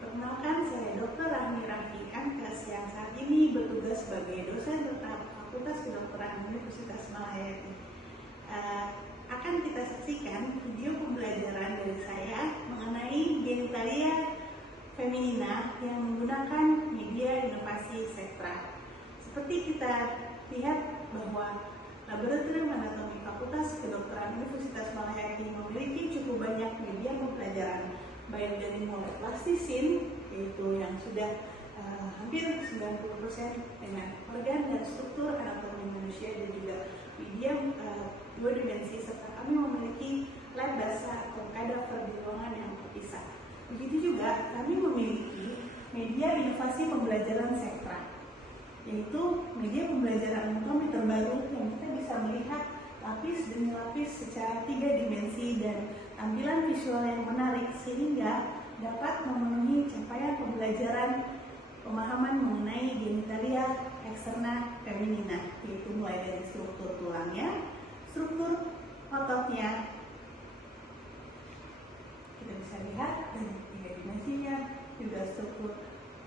Perkenalkan, saya Dr. Rahmi Raffi MKes yang saat ini bertugas sebagai dosen tetap Fakultas Kedokteran Universitas Malaya. Akan kita saksikan video pembelajaran dari saya mengenai genitalia feminina yang menggunakan media inovasi Sektra. Seperti kita lihat bahwa Laboratorium Anatomi Fakultas Kedokteran Universitas Malaya memiliki cukup banyak media pembelajaran, baik dari mulai plastisin, yaitu yang sudah hampir 90% dengan organ dan struktur anatomi manusia, dan juga media dua dimensi, serta kami memiliki lab basah atau kadaver di ruangan yang terpisah. Begitu juga kami memiliki media inovasi pembelajaran Sektra, yaitu media pembelajaran anatomi terbaru yang kita bisa melihat lapis demi lapis secara 3 dimensi dan tampilan visual yang menarik, sehingga dapat memenuhi capaian pembelajaran pemahaman mengenai genitalia eksterna feminina, yaitu mulai dari struktur tulangnya, struktur ototnya, kita bisa lihat dari 3 dimensinya, juga struktur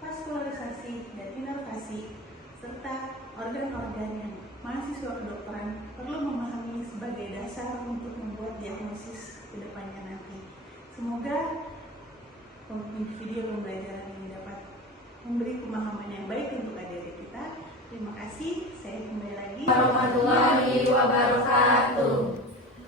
vaskularisasi dan inervasi, serta organ-organ yang mahasiswa kedokteran perlu memahami sebagai dasar untuk membuat diagnosis ke depannya nanti. Semoga video pembelajaran ini dapat memberi pemahaman yang baik untuk adik-adik kita. Terima kasih. Saya kembali lagi. Warahmatullahi wabarakatuh.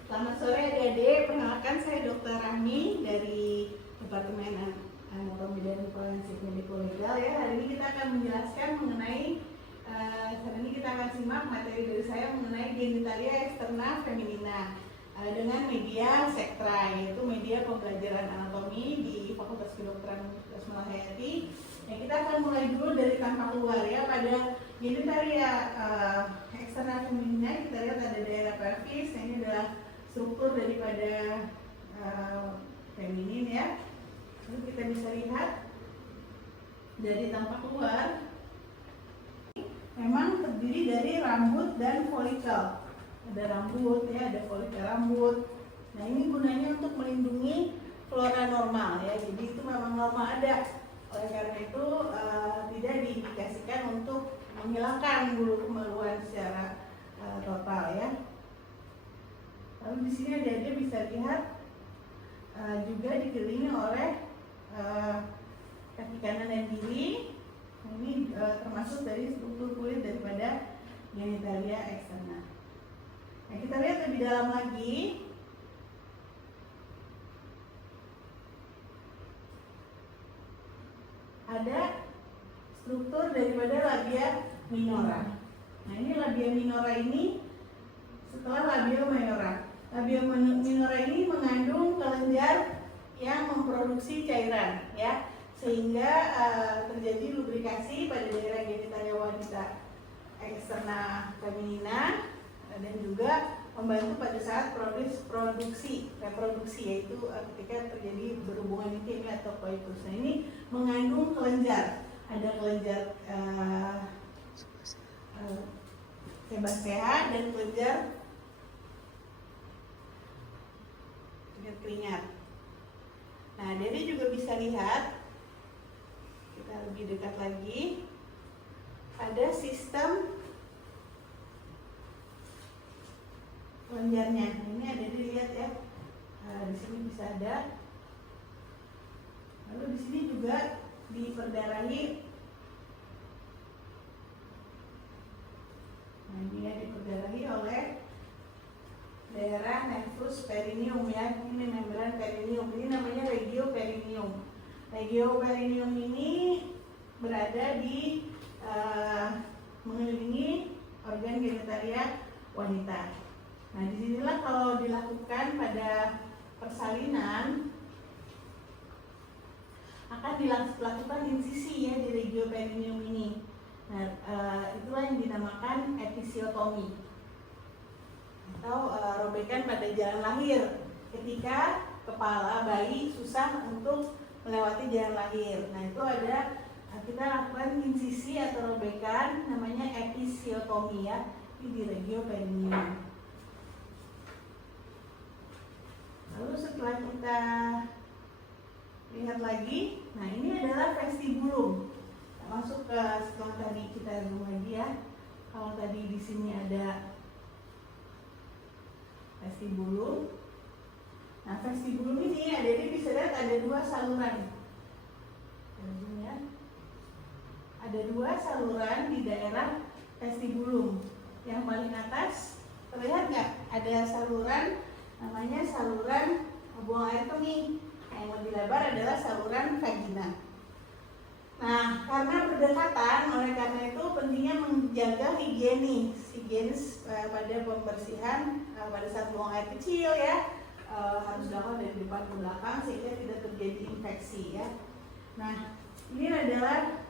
Selamat sore adik-adik. Perkenalkan, saya Dr. Rahmi dari Departemen Anatomi dan Forensik Mediko Legal. Hari ini kita akan menjelaskan mengenai hari ini kita akan simak materi dari saya mengenai genitalia eksterna feminina dengan media Sektra, yaitu media pembelajaran anatomi di Fakultas Kedokteran Universitas Malahayati. Kita akan mulai dulu dari tampak luar ya. Pada genitalia eksterna feminina kita lihat ada daerah pelvis. Ini adalah struktur daripada feminin ya. Lalu kita bisa lihat dari tampak luar memang terdiri dari rambut dan folikel. Ada rambut ya, ada folikel rambut. Nah, ini gunanya untuk melindungi flora normal ya. Jadi itu memang normal ada. Oleh karena itu tidak diindikasikan untuk menghilangkan bulu kemaluan secara total ya. Lalu di sini ada bisa lihat juga dikelilingi oleh kaki kanan dan kiri. Ini termasuk dari struktur kulit daripada genitalia eksterna. Nah, kita lihat lebih dalam lagi. Ada struktur daripada labia minora. Nah, ini labia minora ini setelah labia mayora. Labia minora ini mengandung kelenjar yang memproduksi cairan ya, sehingga terjadi lubrikasi pada daerah genitalia wanita eksterna feminina, dan juga membantu pada saat reproduksi, yaitu ketika terjadi berhubungan intim atau coitus. Nah, ini mengandung kelenjar, ada kelenjar sebasea dan kelenjar keringat. Nah, dari juga bisa lihat, kita lebih dekat lagi, ada sistem kelenjarnya. Ini ada dilihat ya. Di sini bisa ada. Lalu di sini juga diperdarahi. Nah, ini ya, diperdarahi oleh daerah nervus perineum ya. Ini membran perineum. Ini namanya regio perineum. Regio perineum ini berada di mengelilingi organ genitalia wanita. Nah, disinilah kalau dilakukan pada persalinan akan dilakukan insisi ya di regio perineum ini. Nah, itulah yang dinamakan episiotomi atau robekan pada jalan lahir ketika kepala bayi susah untuk melewati jalan lahir. Nah, itu ada kita lakukan insisi atau robekan namanya episiotomi ya, di regio perineum. Lalu setelah kita Lihat lagi. Nah, ini adalah vestibulum. Masuk ke setelah tadi kita zoom lagi ya. Kalau tadi di sini ada vestibulum. Nah, vestibulum ini adik-adik bisa lihat ada dua saluran. Ya. Ada dua saluran di daerah vestibulum. Yang paling atas terlihat nggak? Ada saluran namanya saluran buang air kemih. Yang lebih lebar adalah saluran vagina. Nah, karena berdekatan, oleh karena itu pentingnya menjaga higienis pada pembersihan pada saat buang air kecil ya, harus dilakukan dari depan ke belakang sehingga tidak terjadi infeksi ya. Nah, ini adalah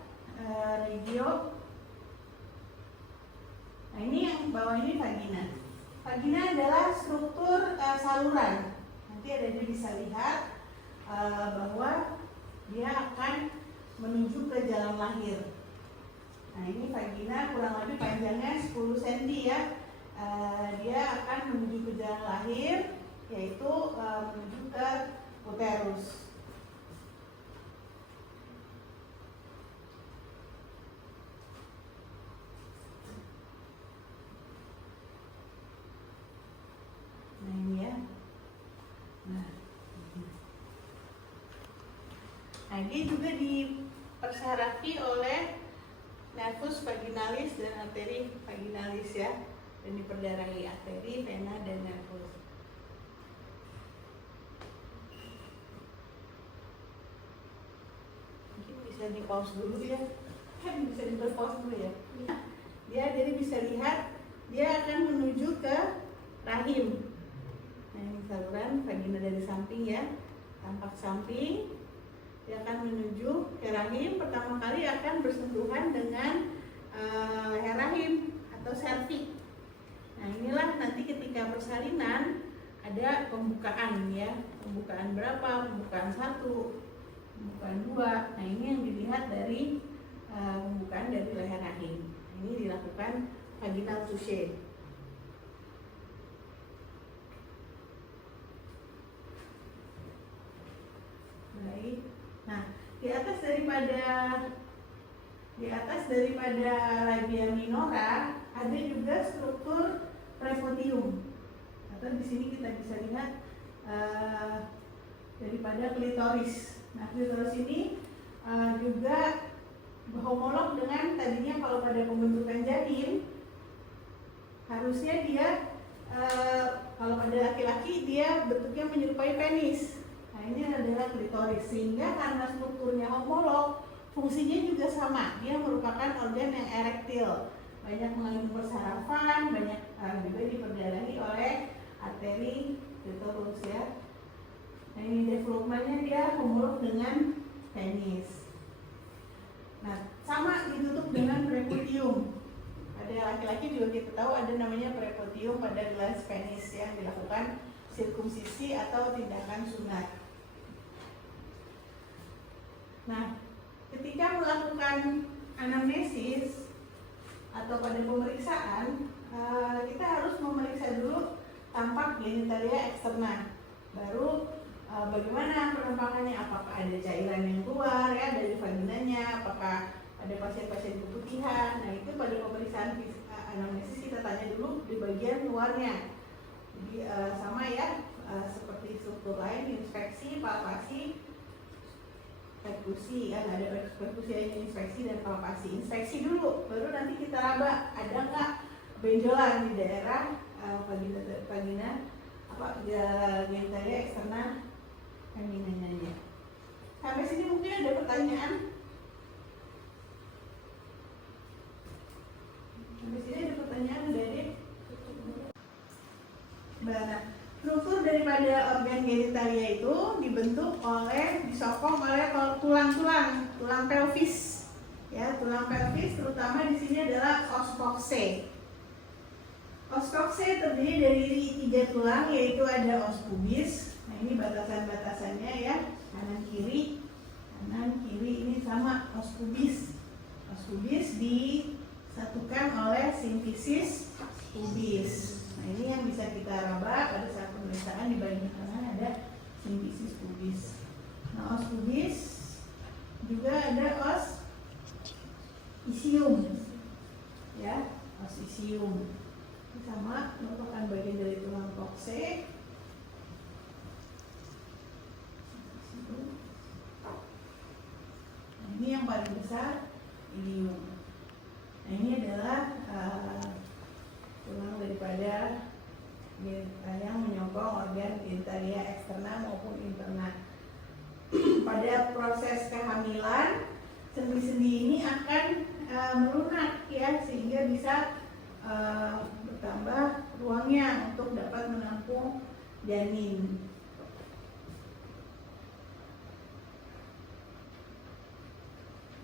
regio. Nah, ini yang bawah ini vagina. Vagina adalah struktur saluran. Nanti ada bisa lihat bahwa dia akan menuju ke jalan lahir. Nah, ini vagina kurang lebih panjangnya 10 cm ya. Dia akan menuju ke jalan lahir, yaitu menuju ke uterus. Nah, ini ya. Nah, dia juga dipersaraki oleh nervus vaginalis dan arteri vaginalis ya, dan diperdarahi arteri, vena, dan nervus. Mungkin bisa di pause dulu ya, bisa di pause dulu ya. Dia jadi bisa lihat dia akan menuju ke rahim. Nah, ini saluran vagina dari samping ya, tampak samping. Dia akan menuju ke rahim. Pertama kali akan bersentuhan dengan leher rahim atau serviks. Nah, inilah nanti ketika persalinan ada pembukaan ya. Pembukaan berapa? Pembukaan 1, pembukaan 2. Nah, ini yang dilihat dari pembukaan dari leher rahim. Ini dilakukan vaginal touche. Baik. Nah, di atas daripada labia minora ada juga struktur prepotium. Atau di sini kita bisa lihat daripada klitoris. Nah, klitoris ini juga homolog dengan tadinya kalau pada pembentukan janin harusnya dia kalau pada laki-laki dia bentuknya menyerupai penis. Nah, ini adalah klitoris, sehingga karena strukturnya homolog, fungsinya juga sama. Dia merupakan organ yang erektil, banyak mengandung persarafan, banyak juga diperdarahi oleh arteri klitoris ya. Nah, ini developmentnya dia homolog dengan penis. Nah, sama ditutup dengan prepudium. Pada laki-laki juga kita tahu ada namanya prepudium pada gelas penis yang dilakukan sirkumsisi atau tindakan sunat. Nah, ketika melakukan anamnesis atau pada pemeriksaan, kita harus memeriksa dulu tampak genitalia eksterna. Baru bagaimana penampakannya, apakah ada cairan yang keluar ya dari vaginanya, apakah ada pasien-pasien keputihan. Nah, itu pada pemeriksaan anamnesis kita tanya dulu di bagian luarnya. Jadi sama ya, seperti struktur lain, inspeksi, palpasi, perkusi, kan ada perkusi, inspeksi dan palpasi. Inspeksi dulu, baru nanti kita raba ada nggak benjolan di daerah vagina apa genitalia eksterna vaginanya. Sampai sini mungkin ada pertanyaan. Sampai sini ada pertanyaan udah deh. Nah, struktur daripada organ genitalia itu dibentuk disokong oleh tulang pelvis. Ya, tulang pelvis terutama di sini adalah os coxae. Os coxae terdiri dari 3 tulang, yaitu ada os pubis. Nah, ini batasan-batasannya ya, kanan kiri ini sama os pubis. Os pubis disatukan oleh simfisis pubis. Nah, ini yang bisa kita raba pada saat pemeriksaan. Di bagian kanan ada simfisis pubis. Nah, os pubis Foxigis, juga ada os isium, ya, os isium sama merupakan bagian dari tulang kokse. Nah, ini yang paling besar ilium. Nah, ini adalah tulang daripada yang menyokong organ genitalia eksterna maupun interna. Pada proses kehamilan, sendi-sendi ini akan melunak, ya, sehingga bisa bertambah ruangnya untuk dapat menampung janin.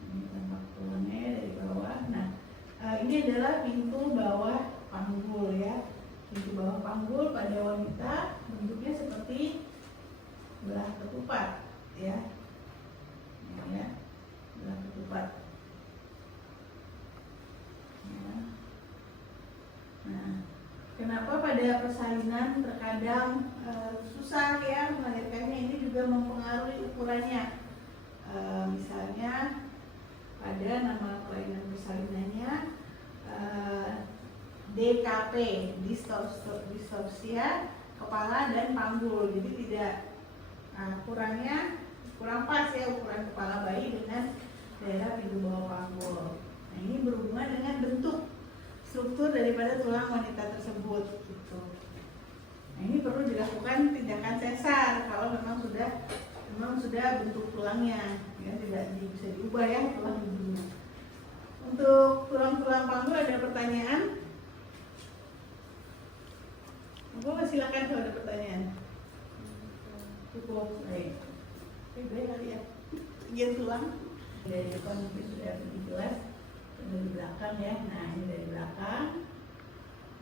Ini tampak tulangnya dari bawah. Nah, ini adalah pintu bawah panggul, ya. Pintu bawah panggul pada wanita bentuknya seperti belah ketupat, ya. Ya, belah ketupat. Ya. Nah, kenapa pada persalinan terkadang susah, ya, melahirkannya? Ini juga mempengaruhi ukurannya. Misalnya pada nama kelainan persalinannya DKP, distorsia kepala dan panggul. Jadi tidak ukurannya kurang pas, ya, ukuran kepala bayi dengan daerah pintu bawah panggul. Nah, ini berhubungan dengan bentuk struktur daripada tulang wanita tersebut, gitu. Nah, ini perlu dilakukan tindakan sesar kalau memang sudah bentuk tulangnya, ya, tidak bisa diubah, ya, tulang ibunya. Untuk tulang-tulang panggul ada pertanyaan? Silakan kalau ada pertanyaan. Cukup, baik. Baik kali, ya. Bagian tulang dari depan mungkin sudah lebih jelas. Dari belakang, ya. Nah, ini dari belakang.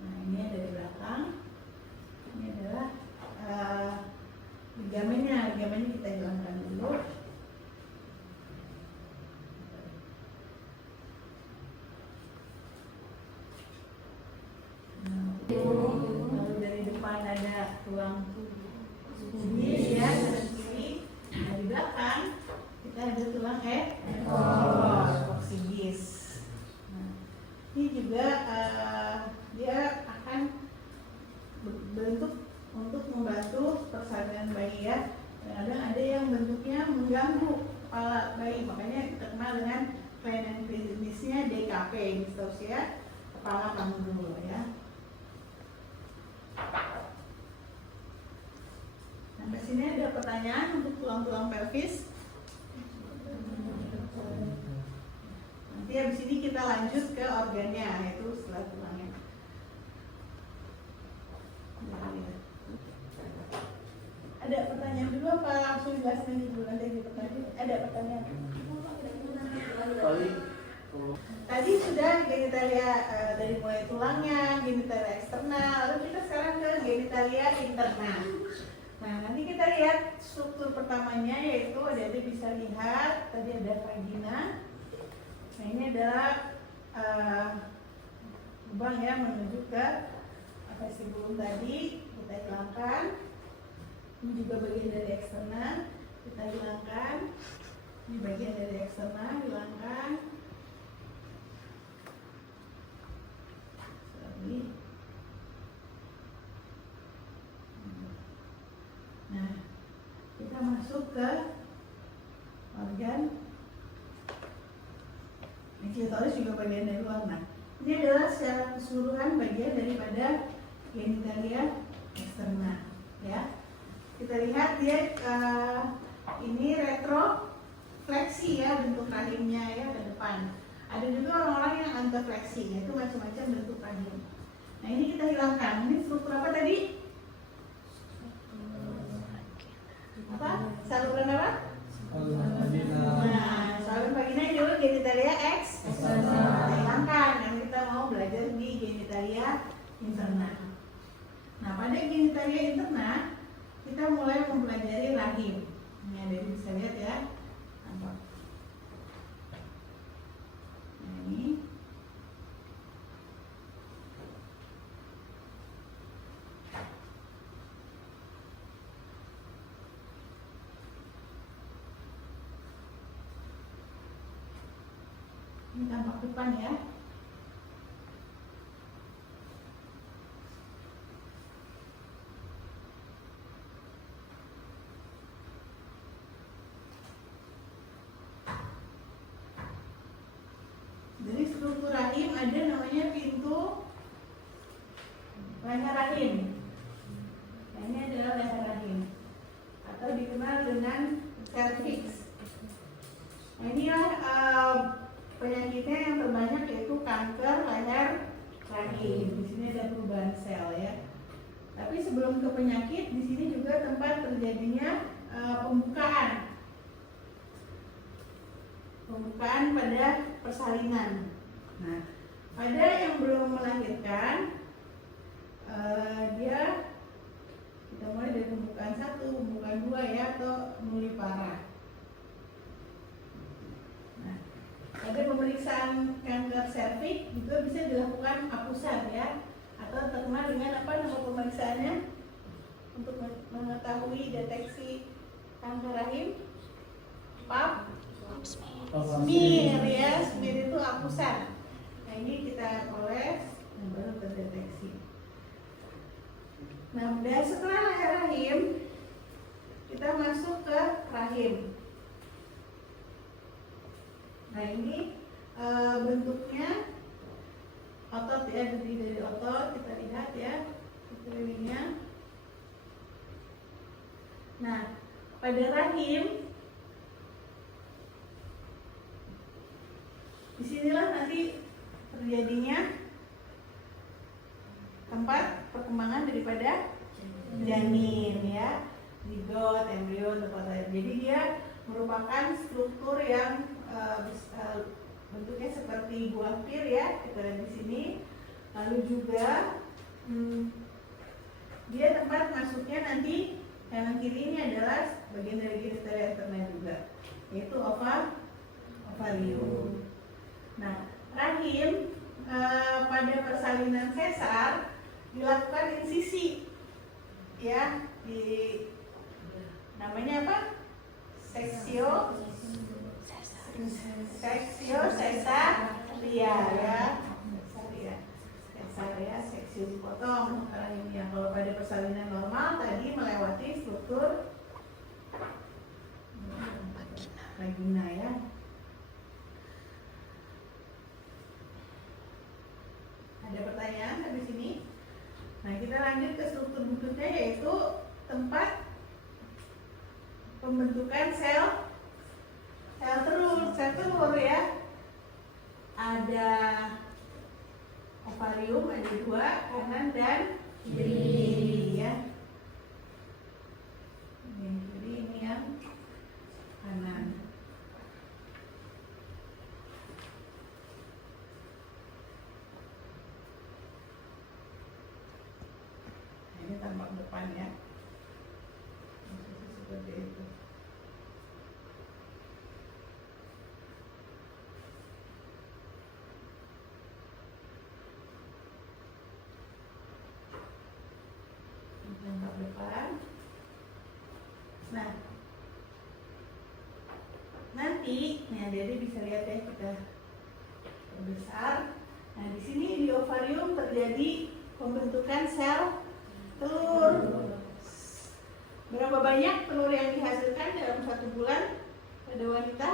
Nah, ini dari belakang. Ini adalah ligamennya. Ligamennya kita hilangkan dulu. Lalu dari depan ada tulang pubis, ya, kanan kiri. Dari belakang kita ada tulang Foxigis. Nah, ini juga dia akan berbentuk untuk membantu persalinan bayi, ya. Kadang ada yang bentuknya mengganggu kepala bayi, makanya terkenal dengan kelainan klinisnya DKP, distorsia kepala panggul, ya. Sampai sini ada pertanyaan untuk tulang-tulang pelvis. Nanti habis ini kita lanjut ke organnya, yaitu setelah tulangnya. Ada pertanyaan dulu apa langsung jelasin dulu nanti di pertanyaan? Ada pertanyaan? Tadi sudah genitalia dari mulai tulangnya, genitalia eksternal, lalu kita sekarang ke genitalia internal. Nah, nanti kita lihat struktur pertamanya, yaitu adik-adik bisa lihat tadi ada vagina. Nah, ini adalah lubang, ya, menuju ke vestibulum tadi, kita hilangkan. Ini juga bagian dari eksternal, kita hilangkan. Ini bagian dari eksternal, hilangkan. Nah, kita masuk ke organ klitoris, juga bagian dari luar. Nah, ini adalah secara keseluruhan bagian daripada genitalia eksterna, ya. Kita lihat dia ini retrofleksi, ya, bentuk rahimnya, ya, ke depan. Ada juga orang-orang yang antifleksi, yaitu macam-macam bentuk rahim. Nah, ini kita hilangkan. Ini struktur apa tadi? Apa? Saluran apa? Nah, saluran vagina itu genitalia eksterna. Kita hilangkan. Dan kita mau belajar di genitalia interna. Nah, pada genitalia interna kita mulai mempelajari rahim. Ini ada bisa lihat, ya. Nampak. Nah, ini. Ini tampak depan ya. Dari struktur rahim ada namanya pintu leher rahim. Nah, ini adalah leher rahim atau dikenal dengan cervix. Nah, inilah penyakitnya yang terbanyak yaitu kanker leher rahim. Di sini ada perubahan sel ya. Tapi sebelum ke penyakit, di sini juga tempat terjadinya pembukaan pada persalinan. Nah, pada yang belum melahirkan, kita mulai dari pembukaan 1, pembukaan 2 ya, atau nulipara. Nah, pada pemeriksaan kanker serviks juga bisa dilakukan apusan ya, atau terkenal dengan apa nama pemeriksaannya untuk mengetahui deteksi kanker rahim? Pap smear ya, smear itu apusan. Nah, ini kita oles dan baru terdeteksi. Nah, dan setelah leher rahim, kita masuk ke rahim. Nah, ini bentuknya otot ya, terdiri dari otot. Kita lihat ya sekelilingnya. Nah, pada rahim disinilah nanti terjadinya tempat perkembangan daripada janin ya, zigot, embrio, tempat lain. Jadi dia merupakan struktur yang bentuknya seperti buah pir ya, kita lihat di sini. Lalu juga dia tempat masuknya nanti kanan kiri ini adalah bagian dari genitalia interna juga, yaitu ovarium. Nah, rahim pada persalinan sesar dilakukan insisi ya, di namanya apa? Seksio sesaria ya, sesaria seksio dipotong rahimnya. Kalau pada persalinan normal tadi melewati struktur vagina ya. Ada pertanyaan habis ini? Nah, kita lanjut ke struktur berikutnya, yaitu tempat pembentukan sel telur ya. Ada ovarium, ada 2, kanan dan kiri ya. Ini kiri, ini yang kanan. Ini tampak depan ya, seperti itu. Ini tampak depan. Nah, nanti, jadi bisa lihat ya, kita besar. Nah, di sini di ovarium terjadi pembentukan sel telur. Berapa banyak telur yang dihasilkan dalam 1 bulan pada wanita?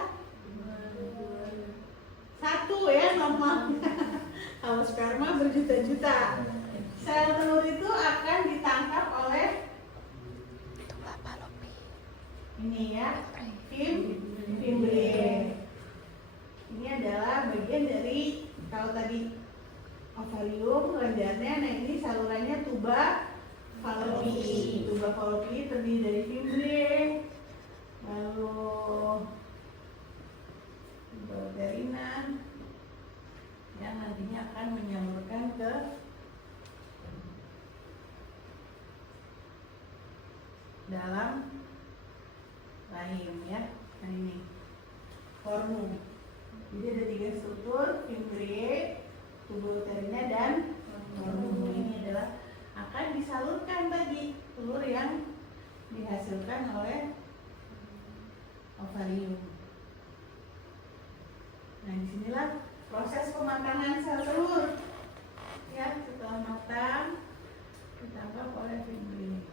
1 ya, normal. Kalau sperma berjuta-juta. Sel telur itu akan ditangkap oleh ini ya, fimbriae. Ini adalah bagian dari, kalau tadi ovarium lenjarnya, nah ini salurannya tuba fallopi. Tuba fallopi terdiri dari fimbriae, lalu tuba uterina yang nantinya akan menyalurkan ke dalam rahim ya. Nah, ini formum. Jadi ada 3 struktur, fimbriae, tuba uterina, dan formum. Ini adalah akan disalurkan tadi telur yang dihasilkan oleh ovarium. Nah, disinilah proses pematangan sel telur. Ya, setelah matang ditangkap oleh fingerling.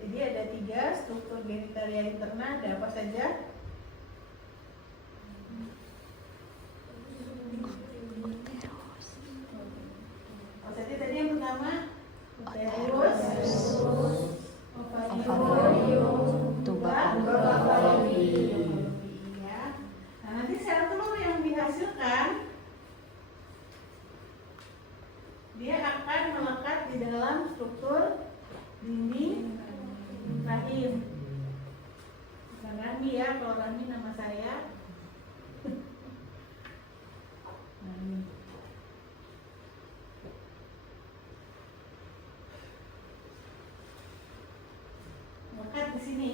Jadi ada 3 struktur genitalia interna, ada apa saja? Apa saja tadi yang pertama? Uterus, ovarium, tuba fallopian. Ya. Nah, nanti sel telur yang dihasilkan dia akan melekat di dalam struktur dinding rahim. Bukan Rahmi ya, kalau Rahmi nama saya. Nah, ini. Melekat di sini,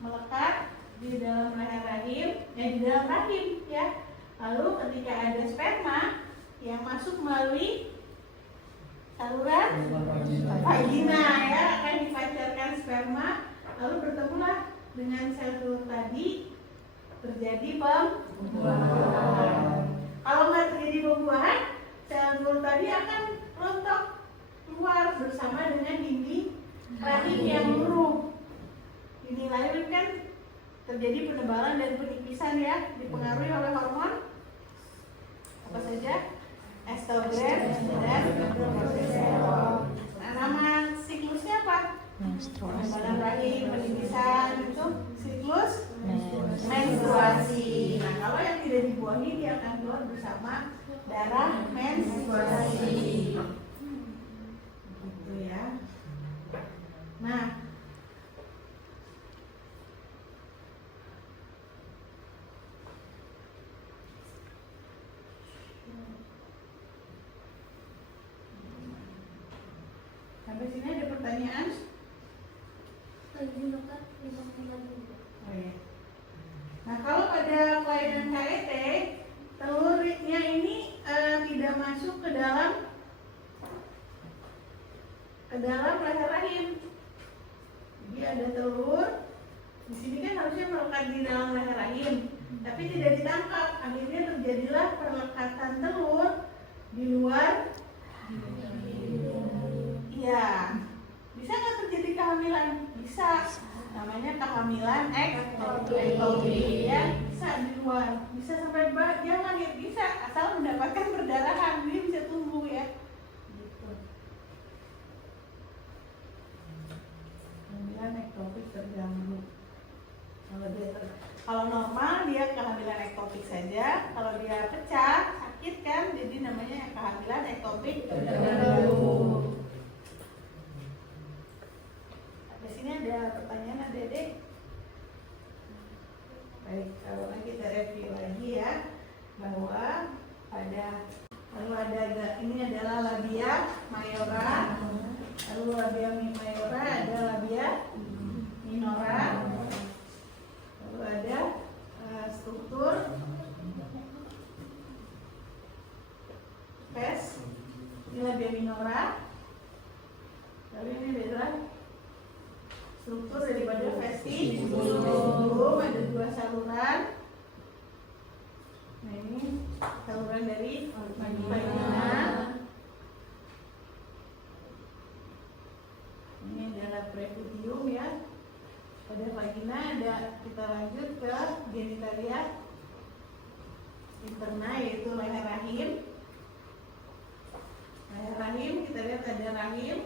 melekat di dalam rahim, di dalam rahim ya. Lalu ketika ada sperma yang masuk melalui saluran vagina ya, akan dipancarkan sperma, lalu bertemulah dengan sel telur tadi, terjadi pembuahan. Kalau nggak terjadi pembuahan, sel telur tadi akan rontok keluar bersama dengan dinding rahim yang luruh. Dinding rahim kan terjadi penebalan dan penipisan ya, dipengaruhi oleh hormon apa saja? Estrogen dan progesterone. Nah, nama siklusnya apa? Penebalan rahim, penipisan, itu siklus menstruasi. Nah, kalau yang tidak dibuahi dia akan keluar bersama darah menstruasi. Gitu ya. Nah, sampai sini ada pertanyaan? Oh, iya. Nah, kalau pada kelainan KET, telurnya ini tidak masuk ke dalam leher rahim. Jadi ada telur, di sini kan harusnya melekat di dalam leher rahim, tapi tidak ditangkap. Akhirnya terjadilah perlekatan telur di luar. Ya, bisa nggak terjadi kehamilan? Bisa. Namanya kehamilan ektopik ya, bisa di luar, bisa sampai dia lahir, bisa asal mendapatkan perdarahan, dia bisa tumbuh ya. Gitu. Kehamilan ektopik terganggu. Kalau normal dia kehamilan ektopik saja, kalau dia pecah sakit kan, jadi namanya kehamilan ektopik terganggu. Sini ada pertanyaan Adik-adik. Baik, kalau kita review lagi ya, bahwa lalu ada ini adalah labia mayora, lalu labia mayora ada labia minora, lalu ada struktur pes, ini labia minora, lalu ini adalah struktur daripada vestibulo, ada 2 saluran. Nah, ini saluran dari vagina. Ini adalah prepudium ya. Pada vagina ada, kita lanjut ke genitalia interna yaitu leher rahim. Leher rahim kita lihat ada rahim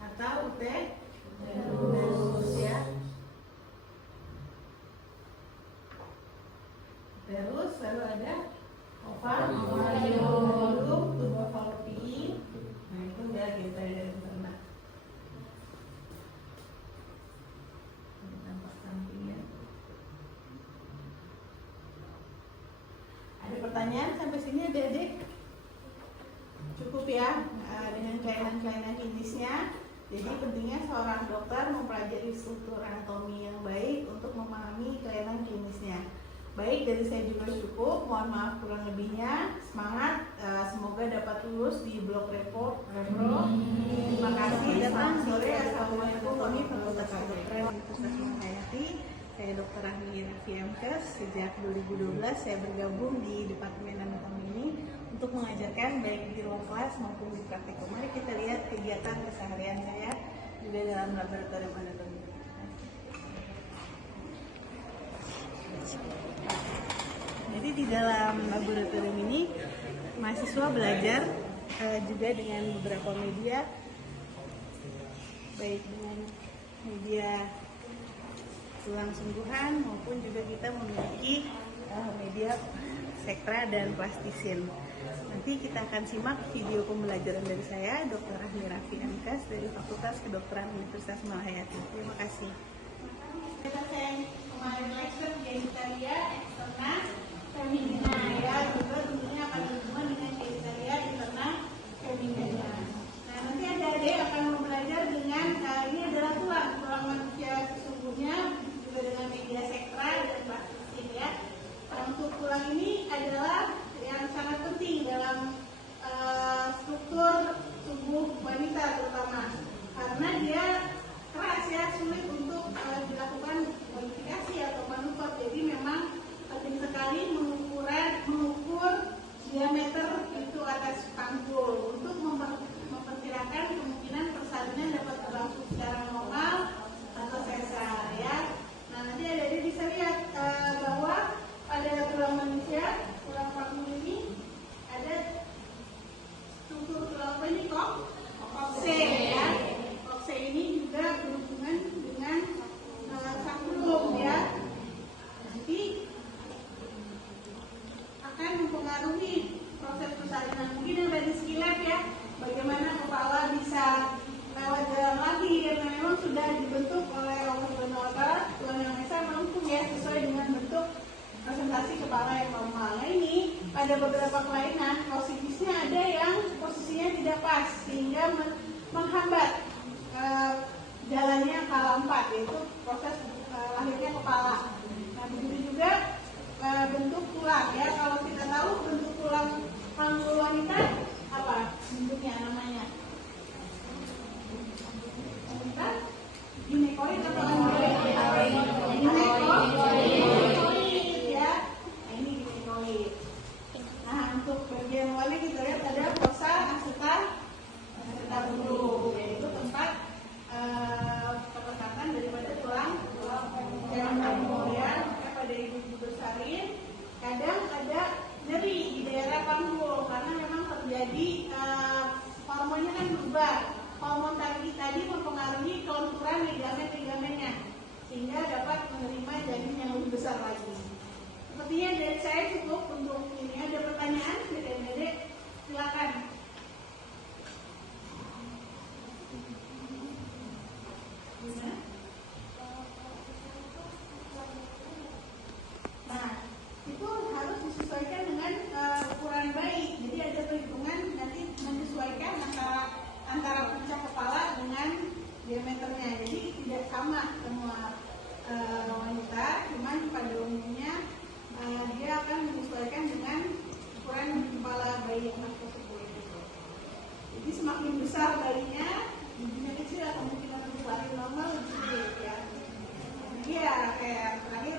atau uterus ya. Terus lalu ada ovarium, tuba fallopian. Nah, itu udah genitalia interna. Tampak sampingnya. Ada pertanyaan sampai sini Adik-adik? Cukup ya dengan kelainan-kelainan klinisnya. Jadi pentingnya seorang dokter mempelajari struktur anatomi yang baik untuk memahami kelainan klinisnya. Baik, dari saya juga cukup. Mohon maaf kurang lebihnya. Semangat, semoga dapat lulus di blok repro. Terima kasih. Selamat sore. Assalamualaikum warahmatullahi wabarakatuh. sejak 2012 saya bergabung di Departemen Anatomi ini untuk mengajarkan baik di ruang kelas maupun di praktikum. Mari kita lihat kegiatan keseharian saya juga dalam laboratorium anatomi. Jadi di dalam laboratorium ini mahasiswa belajar juga dengan beberapa media, baik dengan media tulang sungguhan maupun juga kita memiliki media sektra dan plastisin. Nanti kita akan simak video pembelajaran dari saya, Dr. Rahmi Raffi MKes dari Fakultas Kedokteran Universitas Malahayati. Terima kasih. Kita kemarin lecture kita lihat eksterna femina ya, juga tentunya akan berhubungan dengan kriteria interna femina. Nah, nanti adik-adik akan belajar dengan ini adalah tulang manusia sesungguhnya juga dengan media sektra dan plastisin ya. Untuk tulang ini adalah yang sangat penting dalam struktur tubuh wanita terutama karena dia keras ya, sulit untuk dilakukan modifikasi atau manuver. Jadi memang penting sekali mengukur diameter pintu atas panggul untuk memperkirakan kemungkinan persalinan dapat berlangsung secara normal atau sesar ya. Nah, nanti adik-adik bisa lihat bahwa pada tulang manusia, tulang panggul ini ada struktur tulang apa ini kok? Kokse ya. Kokse ini juga berhubungan dengan sakulum ya. Nanti akan mempengaruhi proses persalinan. Mungkin yang dari sekilas ya, bagaimana kepala bisa lewat dalam lagi karena memang sudah dibentuk oleh Allah Subhanahu wa Ta'ala, Tuhan Yang Maha Esa melangsung ya sesuai dengan bentuk presentasi kepala yang normal. Nah, ini pada beberapa kelainan posisinya ada yang posisinya tidak pas sehingga menghambat jalannya kala 4 yaitu proses lahirnya kepala. Nah, begitu juga bentuk tulang ya. Kalau kita tahu bentuk tulang panggul wanita apa bentuknya namanya? Wanita ginekoid atau ginekoid ya. Nah, ini ginekoid. Nah, untuk bagian luarnya kita lihat ada fossa acetabulum yaitu tempat pelekatan daripada tulang yang ya. Pada ibu bersalin kadang ada nyeri di daerah panggul karena memang terjadi hormonnya kan berubah. Hormon tadi mempengaruhi kelenturan ligamen-ligamennya sehingga dapat menerima janin yang lebih besar lagi. Sepertinya dari saya cukup untuk ini. Ada pertanyaan dari adik-adik? Silakan. Nah, itu harus disesuaikan dengan ukuran bayi. Jadi ada perhitungan nanti menyesuaikan antara puncak kepala dengan diameternya. Jadi tidak sama semua wanita, cuman pada umumnya dia akan menyesuaikan dengan ukuran kepala bayi yang tersebut. Jadi semakin besar bayinya, giginya kecil atau mungkin untuk lahir normal lebih gede ya. Jadi ya kayak terakhir